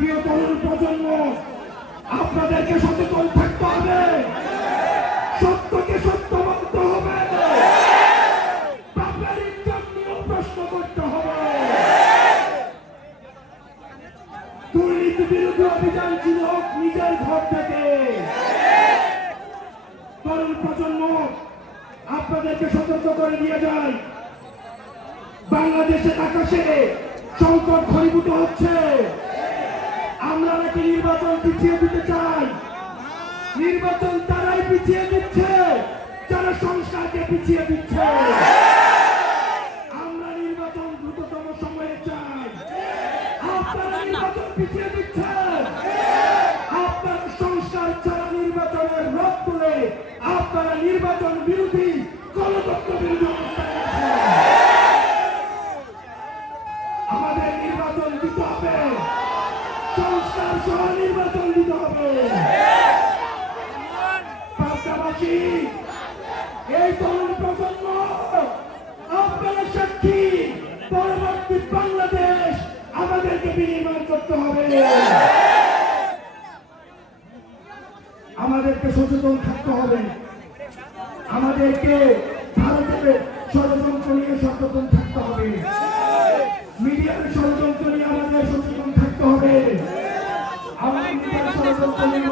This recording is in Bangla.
প্রিয় তরুণ প্রজন্ম, আপনাদেরকে সচেতন থাকতে হবে, সত্যকে সত্য বলতে হবে, পাপের ইজ্জত নিয়েও প্রশ্ন করতে হবে। দুর্নীতি বিরোধী অভিযান ছিল নিজের ঘর থেকে। তরুণ প্রজন্ম, আপনাদেরকে সতর্ক করে দিয়ে যায়, বাংলাদেশের আকাশে সংকট ঘনীভূত হচ্ছে। আমরা নাকি নির্বাচন পিছিয়ে দিতে চাই। নির্বাচন তারাই পিছিয়ে দিচ্ছে যারা সংস্কারকে পিছিয়ে দিচ্ছে। আমরা নির্বাচন দ্রুততম সময়ে চাই। আপনারা নির্বাচন পিছিয়ে দিচ্ছেন। আপনারা সংস্কার ছাড়া নির্বাচনের রথ তুলে আপনারা নির্বাচন বিরোধী, গণতন্ত্র বিরোধী অবস্থায় আছেন। আমাদের নির্বাচন দিতে হবে, সংস্কার সহ নির্বাচন দিতে হবে। পাবনাবাসী, এই তরুণ প্রজন্ম, আপনারা সাক্ষী, পরবর্তী বাংলাদেশ আমাদেরকে বিনির্মাণ করতে হবে। আমাদেরকে সচেতন থাকতে হবে। আমাদেরকে ভারতের ষড়যন্ত্র নিয়ে সচেতন থাকতে হবে। মিডিয়ার ষড়যন্ত্র নিয়ে আমাদের সচেতন থাকতে হবে। আমাদের ষড়যন্ত্র নিয়ে